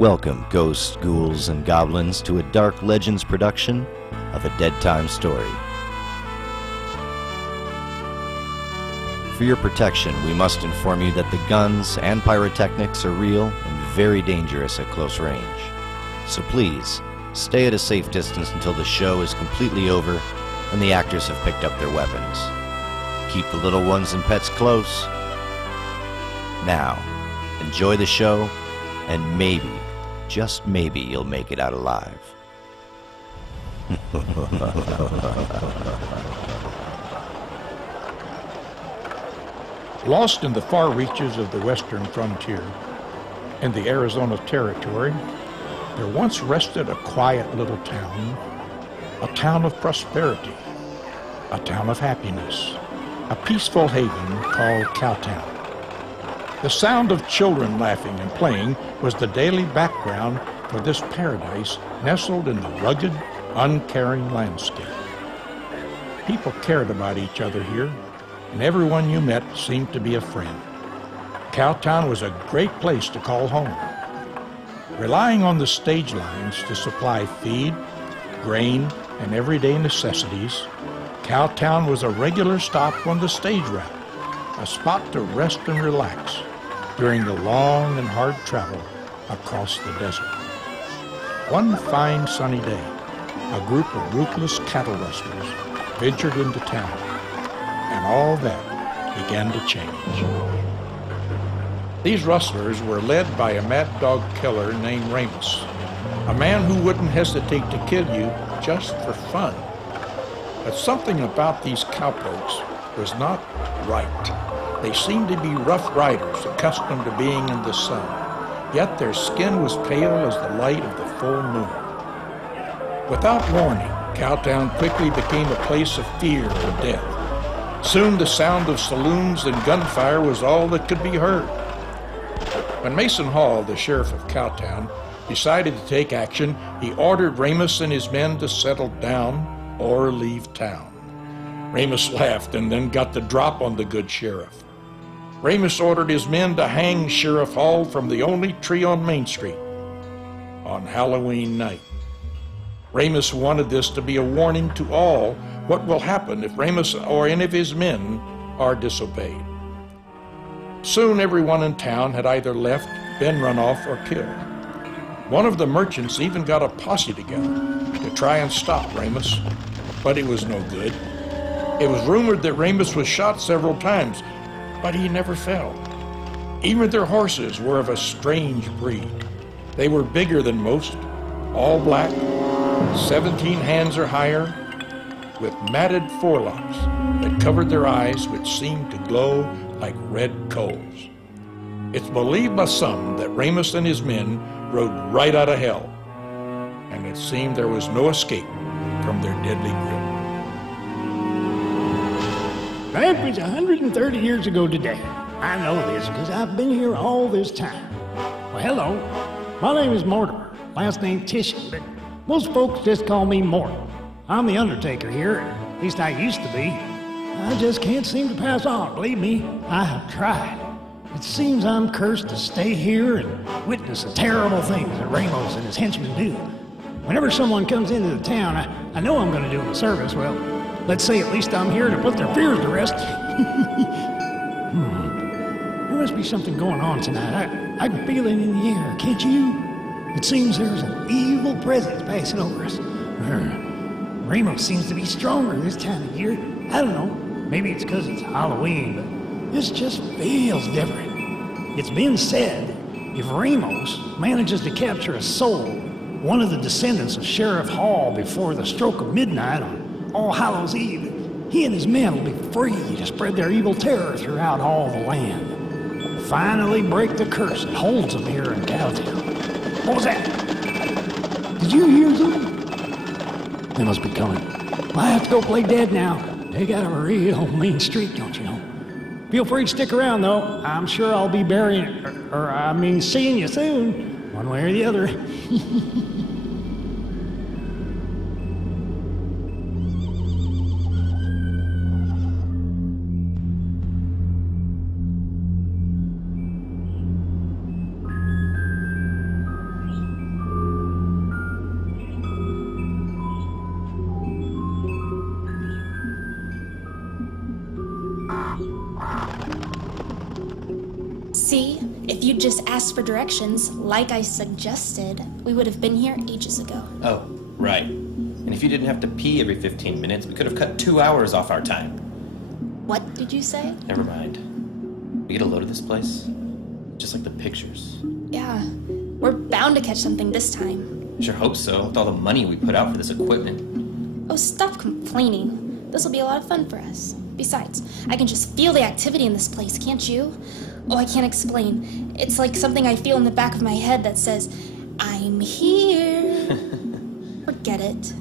Welcome, ghosts, ghouls, and goblins, to a Dark Legends production of A Dead Time Story. For your protection, we must inform you that the guns and pyrotechnics are real and very dangerous at close range. So please, stay at a safe distance until the show is completely over and the actors have picked up their weapons. Keep the little ones and pets close. Now, enjoy the show, and maybe, just maybe, you'll make it out alive. Lost in the far reaches of the western frontier, in the Arizona Territory, there once rested a quiet little town, a town of prosperity, a town of happiness, a peaceful haven called Cowtown. The sound of children laughing and playing was the daily background for this paradise nestled in the rugged, uncaring landscape. People cared about each other here, and everyone you met seemed to be a friend. Cowtown was a great place to call home. Relying on the stage lines to supply feed, grain, and everyday necessities, Cowtown was a regular stop on the stage route, a spot to rest and relax during the long and hard travel across the desert. One fine sunny day, a group of ruthless cattle rustlers ventured into town, and all that began to change. These rustlers were led by a mad dog killer named Ramus, a man who wouldn't hesitate to kill you just for fun. But something about these cowpokes was not right. They seemed to be rough riders accustomed to being in the sun, yet their skin was pale as the light of the full moon. Without warning, Cowtown quickly became a place of fear and death. Soon the sound of saloons and gunfire was all that could be heard. When Mason Hall, the sheriff of Cowtown, decided to take action, he ordered Ramus and his men to settle down or leave town. Ramus laughed and then got the drop on the good sheriff. Ramus ordered his men to hang Sheriff Hall from the only tree on Main Street on Halloween night. Ramus wanted this to be a warning to all what will happen if Ramus or any of his men are disobeyed. Soon everyone in town had either left, been run off, or killed. One of the merchants even got a posse together to try and stop Ramus, but it was no good. It was rumored that Ramus was shot several times, but he never fell. Even their horses were of a strange breed. They were bigger than most, all black, 17 hands or higher, with matted forelocks that covered their eyes, which seemed to glow like red coals. It's believed by some that Ramus and his men rode right out of hell, and it seemed there was no escape from their deadly grip. That was 130 years ago today. I know this because I've been here all this time. Well, hello. My name is Mortimer. Last name Tishon, but most folks just call me Mort. I'm the undertaker here, at least I used to be. I just can't seem to pass on, believe me. I have tried. It seems I'm cursed to stay here and witness the terrible things that Ramos and his henchmen do. Whenever someone comes into the town, I know I'm going to do them a service. Well, let's say at least I'm here to put their fears to rest. There must be something going on tonight. I can feel it in the air, can't you? It seems there's an evil presence passing over us. Ramos seems to be stronger this time of year. I don't know. Maybe it's because it's Halloween, but this just feels different. It's been said if Ramos manages to capture a soul, one of the descendants of Sheriff Hall, before the stroke of midnight on All Hallows Eve, he and his men will be free to spread their evil terror throughout all the land. Finally break the curse that holds them here in Cowtown. What was that? Did you hear them? They must be coming. I have to go play dead now. Take out of a real main street, don't you know? Feel free to stick around, though. I'm sure I'll be seeing you soon, one way or the other. If you'd just asked for directions, like I suggested, we would have been here ages ago. Oh, right. And if you didn't have to pee every 15 minutes, we could have cut 2 hours off our time. What did you say? Never mind. We get a load of this place? Just like the pictures. Yeah, we're bound to catch something this time. Sure hope so, with all the money we put out for this equipment. Oh, stop complaining. This will be a lot of fun for us. Besides, I can just feel the activity in this place, can't you? Oh, I can't explain. It's like something I feel in the back of my head that says, I'm here. Forget it.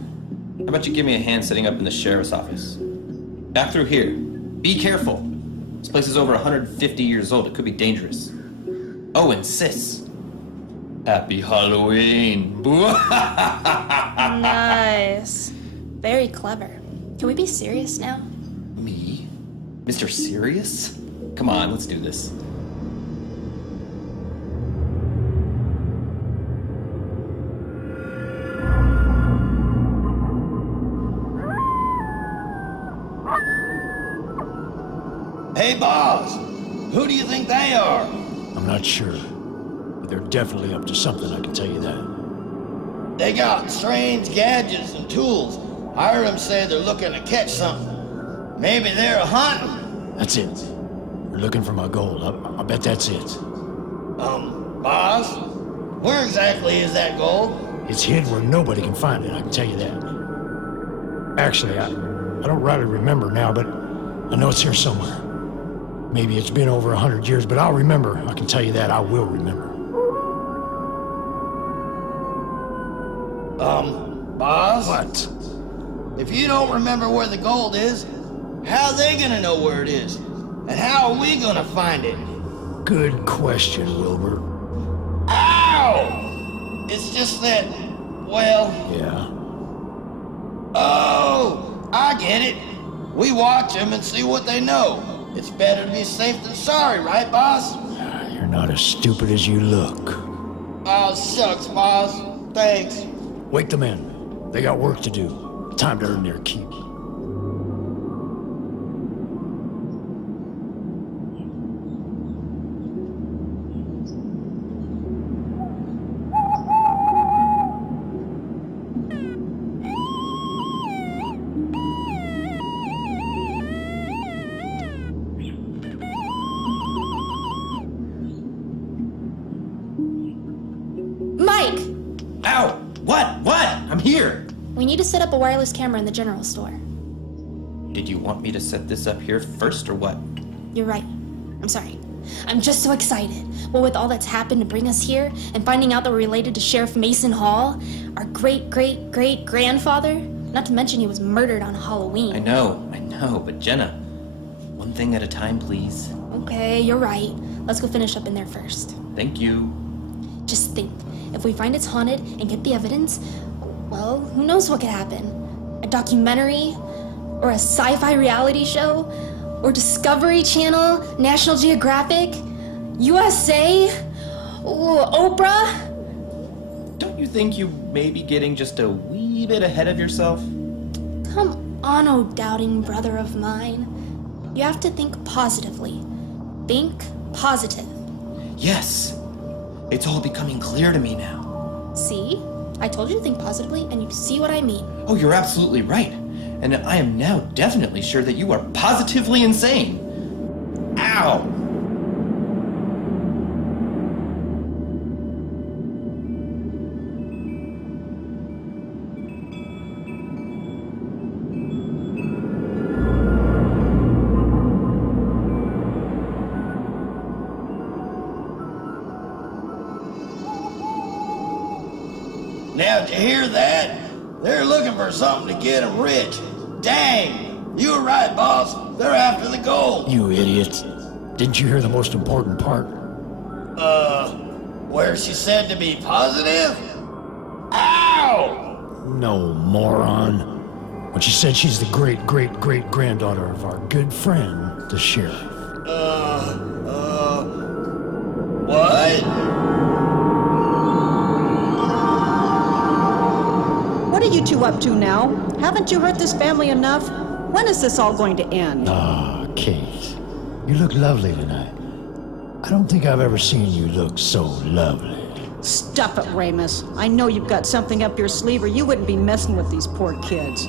How about you give me a hand setting up in the sheriff's office? Back through here. Be careful. This place is over 150 years old. It could be dangerous. Oh, and sis. Happy Halloween. Nice. Very clever. Can we be serious now? Me? Mr. Serious? Come on, let's do this. Hey, boss! Who do you think they are? I'm not sure. But they're definitely up to something, I can tell you that. They got strange gadgets and tools. I heard them say they're looking to catch something. Maybe they're hunting. That's it. We're looking for my gold. I bet that's it. Boss? Where exactly is that gold? It's hid where nobody can find it, I can tell you that. Actually, I don't rightly remember now, but I know it's here somewhere. Maybe it's been over 100 years, but I'll remember. I can tell you that. I will remember. Boss? What? If you don't remember where the gold is, how are they gonna know where it is? And how are we gonna find it? Good question, Wilbur. Ow! It's just that, well... Yeah? Oh! I get it. We watch them and see what they know. It's better to be safe than sorry, right, boss? You're not as stupid as you look. Oh, shucks, boss. Thanks. Wake the men. They got work to do. Time to earn their keep. Mike! Ow! What? I'm here! We need to set up a wireless camera in the general store. Did you want me to set this up here first or what? You're right. I'm sorry. I'm just so excited. Well, with all that's happened to bring us here, and finding out that we're related to Sheriff Mason Hall, our great-great-great-grandfather, not to mention he was murdered on Halloween. I know, but Jenna, one thing at a time, please. Okay, you're right. Let's go finish up in there first. Thank you. Just think, if we find it's haunted and get the evidence, well, who knows what could happen? A documentary? Or a sci-fi reality show? Or Discovery Channel? National Geographic? USA? Ooh, Oprah? Don't you think you may be getting just a wee bit ahead of yourself? Come on, oh doubting brother of mine. You have to think positively. Think positive. Yes! It's all becoming clear to me now. See? I told you to think positively, and you see what I mean. Oh, you're absolutely right. And I am now definitely sure that you are positively insane. Ow! Now, did you hear that? They're looking for something to get them rich. Dang! You were right, boss. They're after the gold. You idiot. Didn't you hear the most important part? Where she said to be positive? Ow! No, moron. When she said she's the great-great-great-granddaughter of our good friend, the sheriff. What? What are you two up to now? Haven't you hurt this family enough? When is this all going to end? Ah, Kate. You look lovely tonight. I don't think I've ever seen you look so lovely. Stuff it, Ramus. I know you've got something up your sleeve or you wouldn't be messing with these poor kids.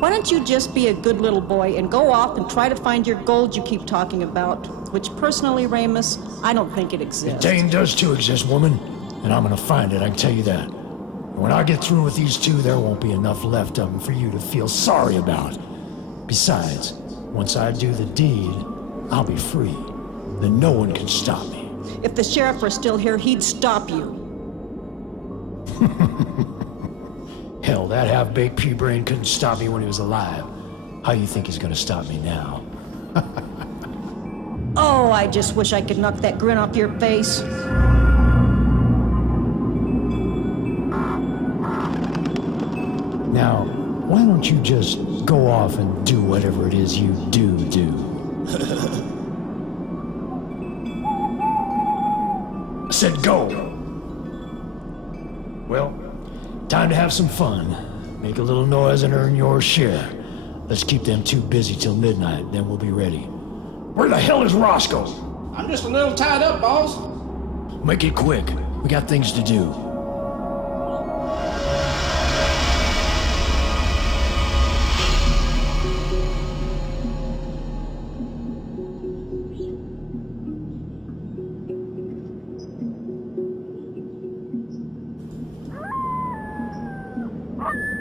Why don't you just be a good little boy and go off and try to find your gold you keep talking about, which personally, Ramus, I don't think it exists. Dane does too exist, woman, and I'm gonna find it, I can tell you that. When I get through with these two, there won't be enough left of them for you to feel sorry about. Besides, once I do the deed, I'll be free. Then no one can stop me. If the sheriff were still here, he'd stop you. Hell, that half-baked pea-brain couldn't stop me when he was alive. How you think he's gonna stop me now? Oh, I just wish I could knock that grin off your face. Now, why don't you just go off and do whatever it is you do? I said go! Well, time to have some fun. Make a little noise and earn your share. Let's keep them two busy till midnight, then we'll be ready. Where the hell is Roscoe? I'm just a little tied up, boss. Make it quick. We got things to do.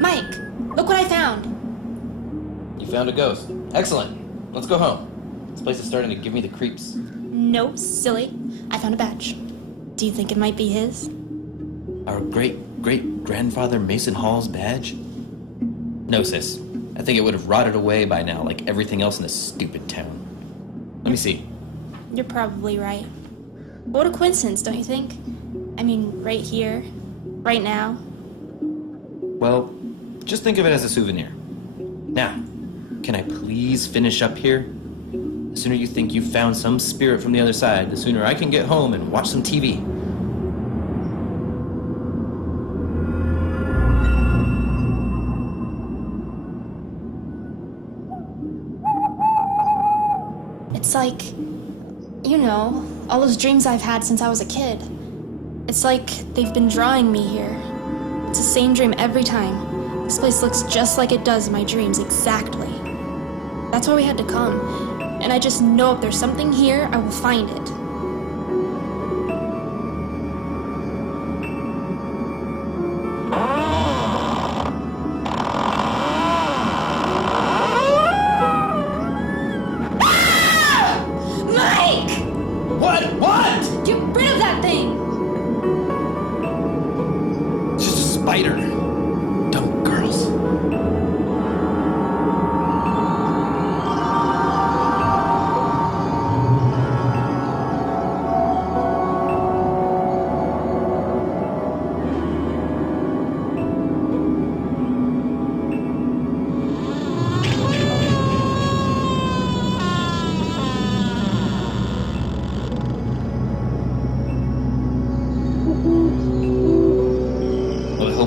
Mike, look what I found. You found a ghost. Excellent. Let's go home. This place is starting to give me the creeps. No, silly. I found a badge. Do you think it might be his? Our great-great-grandfather Mason Hall's badge? No, sis. I think it would have rotted away by now like everything else in this stupid town. Let me see. You're probably right. What a coincidence, don't you think? I mean, right here, right now. Well, just think of it as a souvenir. Now, can I please finish up here? The sooner you think you've found some spirit from the other side, the sooner I can get home and watch some TV. It's like, you know, all those dreams I've had since I was a kid. It's like they've been drawing me here. It's the same dream every time. This place looks just like it does in my dreams, exactly. That's why we had to come. And I just know if there's something here, I will find it. What? Get rid of that thing! It's just a spider. Dumb girls.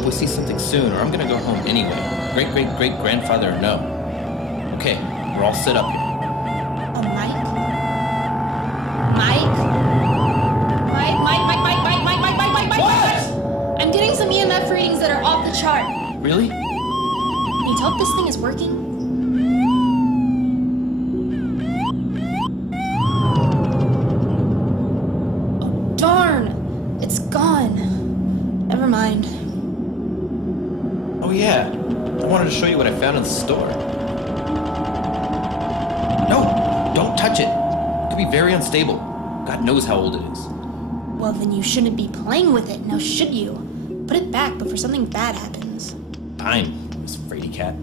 We'll see something soon, or I'm gonna go home anyway. Great-great-great-grandfather or no. Okay, we're all set up here. Oh, Mike? Mike? Mike! What? I'm getting some EMF readings that are off the chart. Really? Can you tell if this thing is working? Oh, darn! It's gone. Never mind. Oh yeah, I wanted to show you what I found in the store. No, don't touch it. It could be very unstable. God knows how old it is. Well, then you shouldn't be playing with it, now should you? Put it back before something bad happens. Fine, Miss Frady Cat.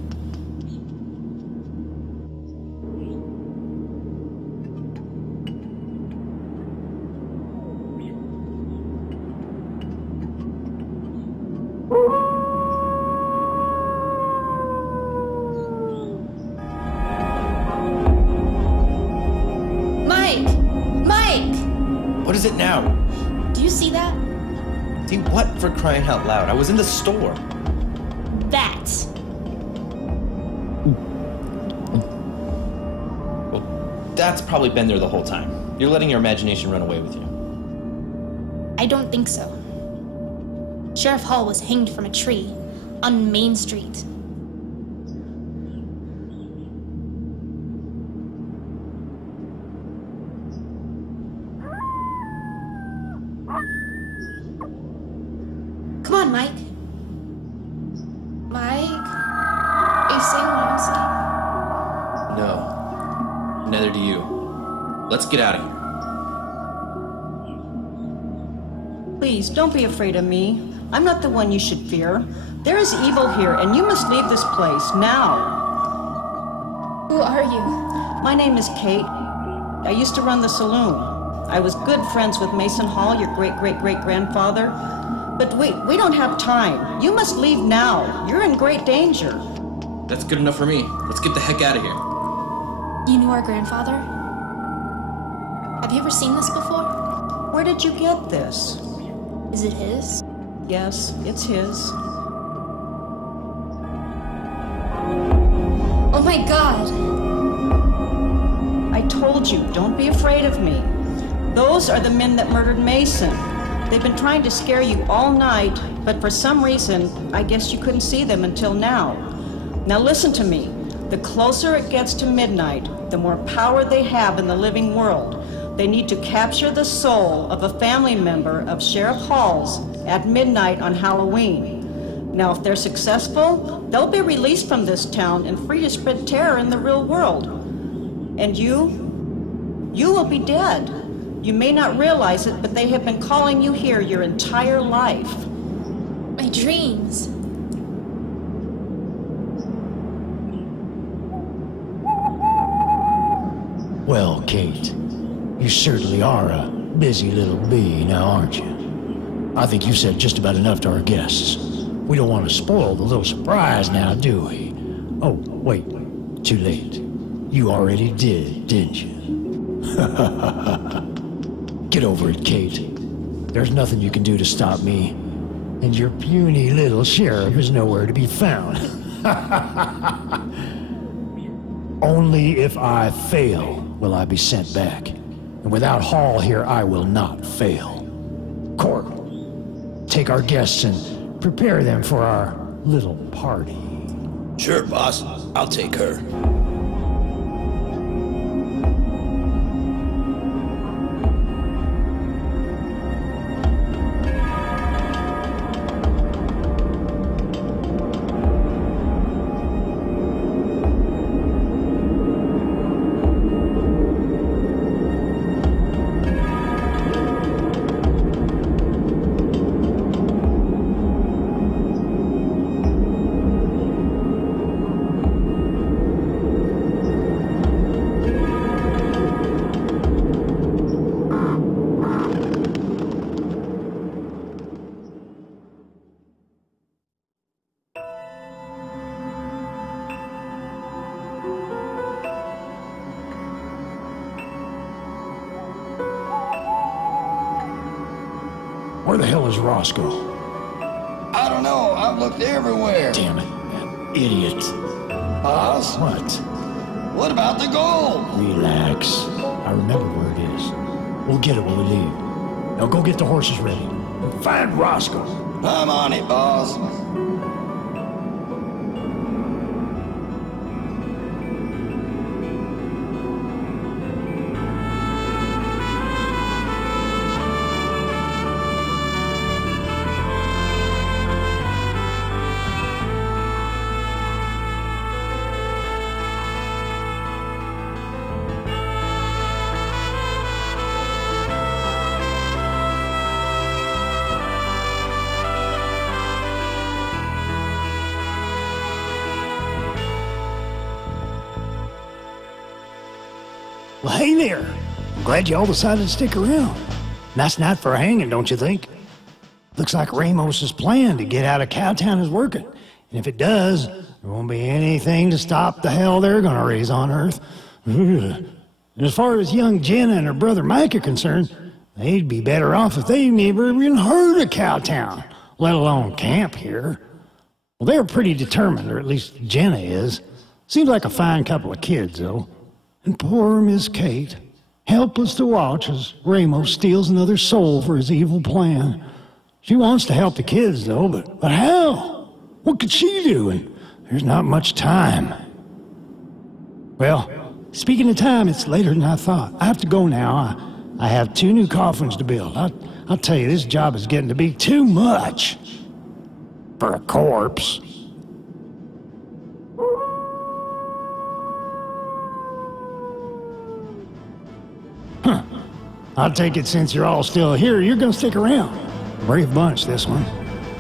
What is it now? Do you see that? See what, for crying out loud? I was in the store. That. Well, that's probably been there the whole time. You're letting your imagination run away with you. I don't think so. Sheriff Hall was hanged from a tree on Main Street. Come on, Mike. Mike? Are you saying what I'm saying? No. Neither do you. Let's get out of here. Please, don't be afraid of me. I'm not the one you should fear. There is evil here, and you must leave this place, now. Who are you? My name is Kate. I used to run the saloon. I was good friends with Mason Hall, your great-great-great-grandfather. But we don't have time. You must leave now. You're in great danger. That's good enough for me. Let's get the heck out of here. You knew our grandfather? Have you ever seen this before? Where did you get this? Is it his? Yes, it's his. Oh my God! I told you, don't be afraid of me. Those are the men that murdered Mason. They've been trying to scare you all night, but for some reason, I guess you couldn't see them until now. Now listen to me. The closer it gets to midnight, the more power they have in the living world. They need to capture the soul of a family member of Sheriff Hall's at midnight on Halloween. Now, if they're successful, they'll be released from this town and free to spread terror in the real world. And you will be dead. You may not realize it, but they have been calling you here your entire life. My dreams. Well, Kate, you certainly are a busy little bee now, aren't you? I think you've said just about enough to our guests. We don't want to spoil the little surprise now, do we? Oh, wait, too late. You already did, didn't you? Get over it, Kate. There's nothing you can do to stop me, and your puny little sheriff is nowhere to be found. Only if I fail will I be sent back. And without Hall here, I will not fail. Court, take our guests and prepare them for our little party. Sure, boss. I'll take her. Where the hell is Roscoe? I don't know. I've looked everywhere. Damn it, that idiot. Boss? What? What about the gold? Relax. I remember where it is. We'll get it when we leave. Now go get the horses ready. And find Roscoe. I'm on it, boss. Well, hey there. I'm glad you all decided to stick around. Nice night for a hanging, don't you think? Looks like Ramos's plan to get out of Cowtown is working. And if it does, there won't be anything to stop the hell they're gonna raise on Earth. And as far as young Jenna and her brother Mike are concerned, they'd be better off if they never even heard of Cowtown, let alone camp here. Well, they're pretty determined, or at least Jenna is. Seems like a fine couple of kids, though. And poor Miss Kate. helpless to watch as Ramos steals another soul for his evil plan. She wants to help the kids, though, but how? What could she do? And there's not much time. Well, speaking of time, it's later than I thought. I have to go now. I have 2 new coffins to build. I'll tell you, this job is getting to be too much for a corpse. Huh. I'll take it since you're all still here, you're gonna stick around. Brave bunch, this one.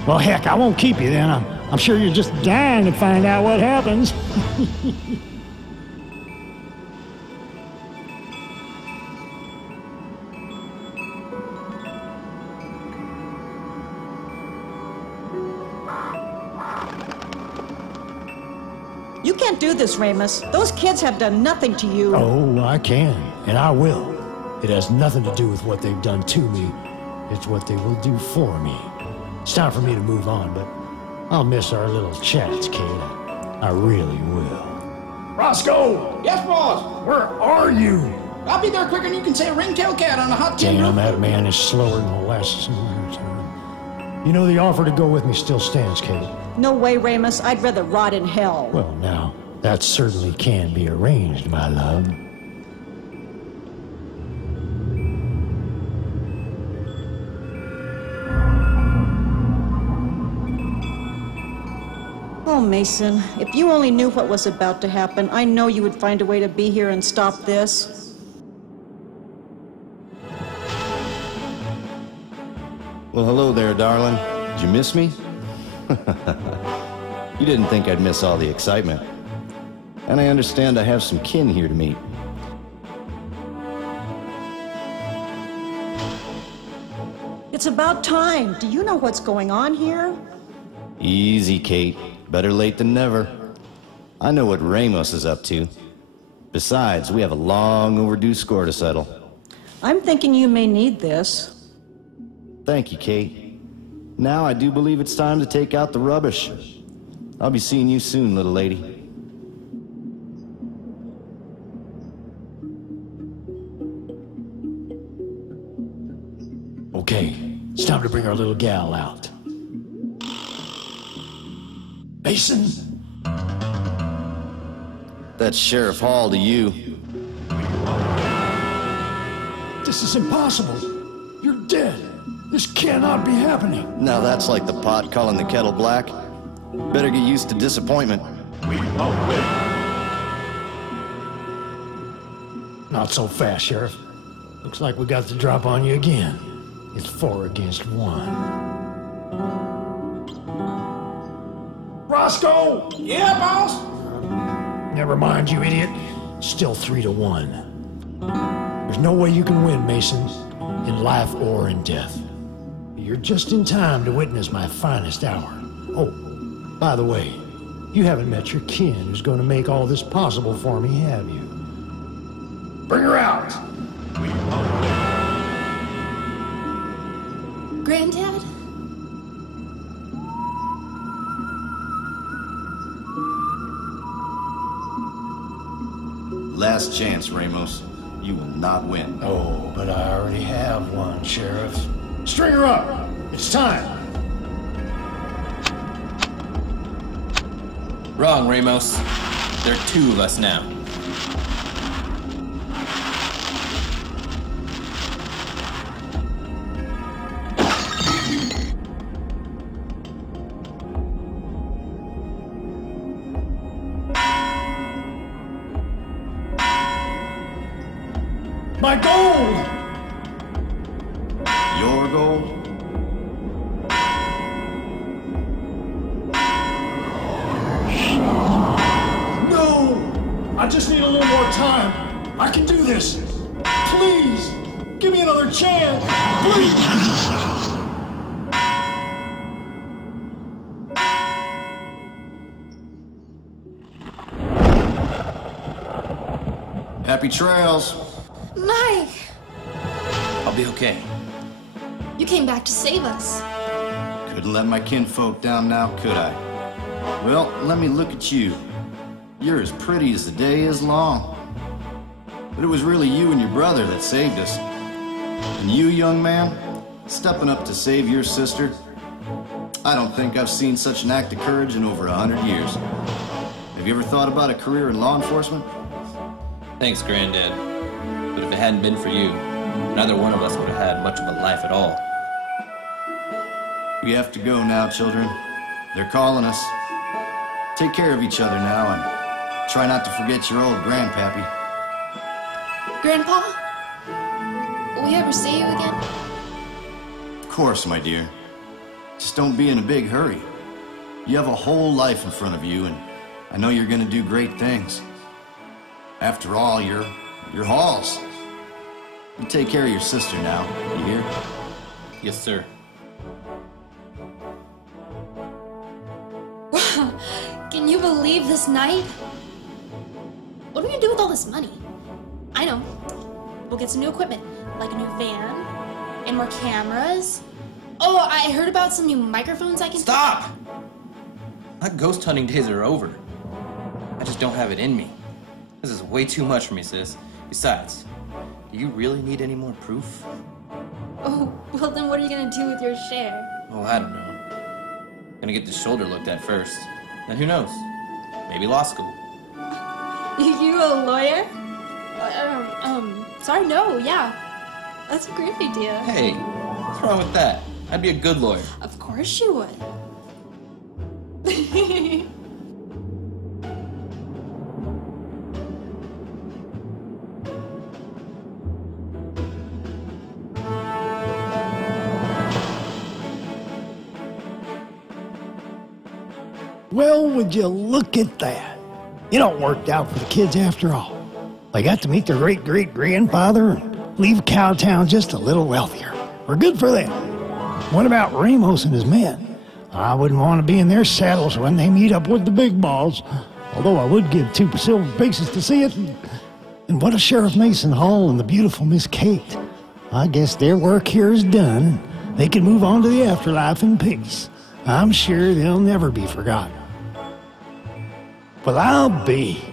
Well, heck, I won't keep you then. I'm sure you're just dying to find out what happens. You can't do this, Ramos. Those kids have done nothing to you. Oh, I can, and I will. It has nothing to do with what they've done to me. It's what they will do for me. It's time for me to move on, but I'll miss our little chats, Kate. I really will. Roscoe! Yes, boss? Where are you? I'll be there quicker than you can say a ringtail cat on a hot tin Damn, roof. that man is slower than molasses in the wintertime. You know, the offer to go with me still stands, Kate. No way, Ramos. I'd rather rot in hell. Well, now, that certainly can be arranged, my love. Oh, Mason, if you only knew what was about to happen, I know you would find a way to be here and stop this. Well, hello there, darling. Did you miss me? You didn't think I'd miss all the excitement. And I understand I have some kin here to meet. It's about time. Do you know what's going on here? Easy, Kate. Better late than never. I know what Ramos is up to. Besides, we have a long overdue score to settle. I'm thinking you may need this. Thank you, Kate. Now I do believe it's time to take out the rubbish. I'll be seeing you soon, little lady. Okay, it's time to bring our little gal out. Mason? That's Sheriff Hall to you. This is impossible. You're dead. This cannot be happening. Now that's like the pot calling the kettle black. Better get used to disappointment. Not so fast, Sheriff. Looks like we got the drop on you again. It's 4 against 1. Roscoe! Yeah, boss? Never mind, you idiot. Still 3 to 1. There's no way you can win, Mason, in life or in death. You're just in time to witness my finest hour. Oh, by the way, you haven't met your kin who's going to make all this possible for me, have you? Bring her out! Granddad? Last chance, Ramos. You will not win. Oh, but I already have one, Sheriff. String her up! It's time! Wrong, Ramos. There are 2 of us now. My gold! Your gold? No! I just need a little more time. I can do this. Please! Give me another chance! Please! Happy trails. Mike! I'll be okay. You came back to save us. Couldn't let my kinfolk down now, could I? Well, let me look at you. You're as pretty as the day is long. But it was really you and your brother that saved us. And you, young man, stepping up to save your sister, I don't think I've seen such an act of courage in over 100 years. Have you ever thought about a career in law enforcement? Thanks, Granddad. But if it hadn't been for you, neither one of us would have had much of a life at all. We have to go now, children. They're calling us. Take care of each other now and try not to forget your old grandpappy. Grandpa? Will we ever see you again? Of course, my dear. Just don't be in a big hurry. You have a whole life in front of you, and I know you're gonna do great things. After all, you're Halls. You take care of your sister now, you hear? Yes, sir. Can you believe this night? What are we gonna do with all this money? I know. We'll get some new equipment, like a new van, and more cameras. Oh, I heard about some new microphones I can... Stop! My ghost hunting days are over. I just don't have it in me. This is way too much for me, sis. Besides, do you really need any more proof? Oh, well then what are you gonna do with your share? Oh, I don't know. Gonna get the shoulder looked at first. Then who knows? Maybe law school. You a lawyer? Sorry, no, yeah. That's a great idea. Hey, what's wrong with that? I'd be a good lawyer. Of course you would. Well, would you look at that? It all worked out for the kids after all. They got to meet their great-great-grandfather and leave Cowtown just a little wealthier. We're good for them. What about Ramos and his men? I wouldn't want to be in their saddles when they meet up with the big balls, although I would give 2 silver pieces to see it. And what of Sheriff Mason Hall and the beautiful Miss Kate? I guess their work here is done. They can move on to the afterlife in peace. I'm sure they'll never be forgotten. Well, I'll be.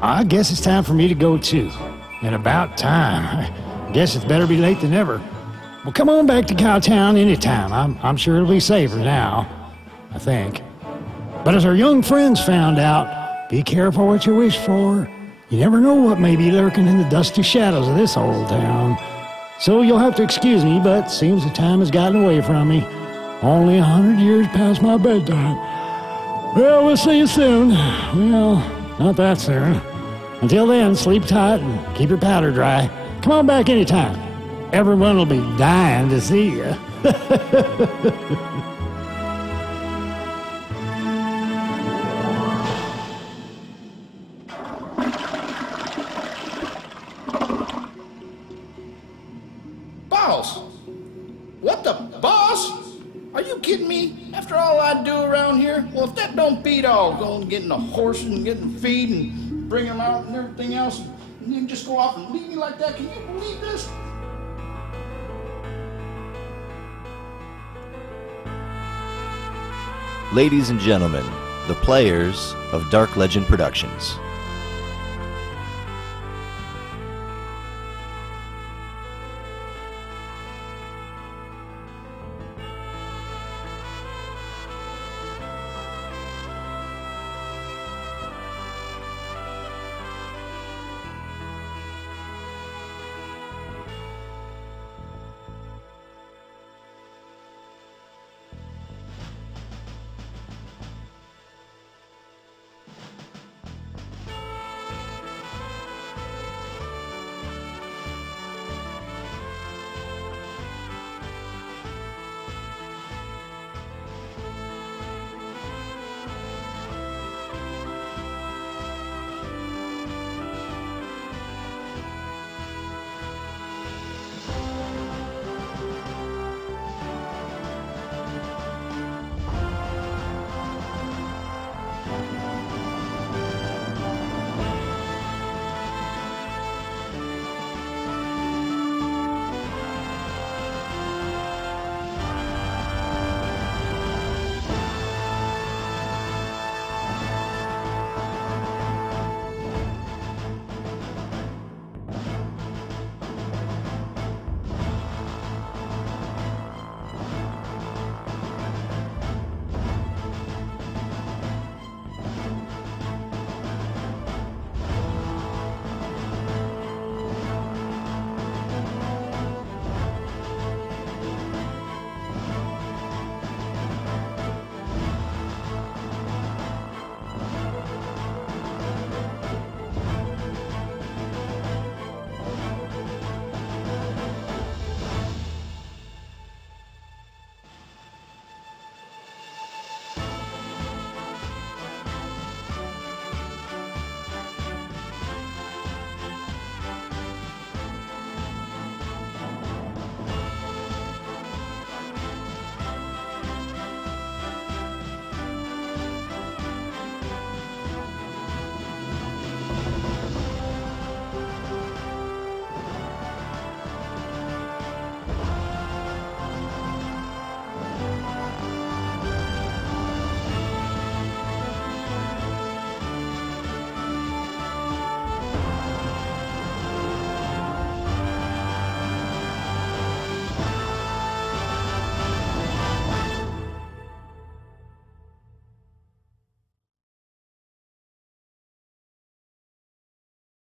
I guess it's time for me to go too. And about time. I guess it's better be late than never. Well, come on back to Cowtown anytime. I'm sure it'll be safer now. I think. But as our young friends found out, be careful what you wish for. You never know what may be lurking in the dusty shadows of this old town. So you'll have to excuse me, but seems the time has gotten away from me. Only 100 years past my bedtime. Well, we'll see you soon. Well, not that soon. Until then, sleep tight and keep your powder dry. Come on back anytime. Everyone will be dying to see you. Boss! What the boss? Are you kidding me? After all I do around here? Well, if that don't beat all, going getting a horse and getting feed and bring them out and everything else, and then just go off and leave me like that, can you believe this? Ladies and gentlemen, the players of Dark Legend Productions.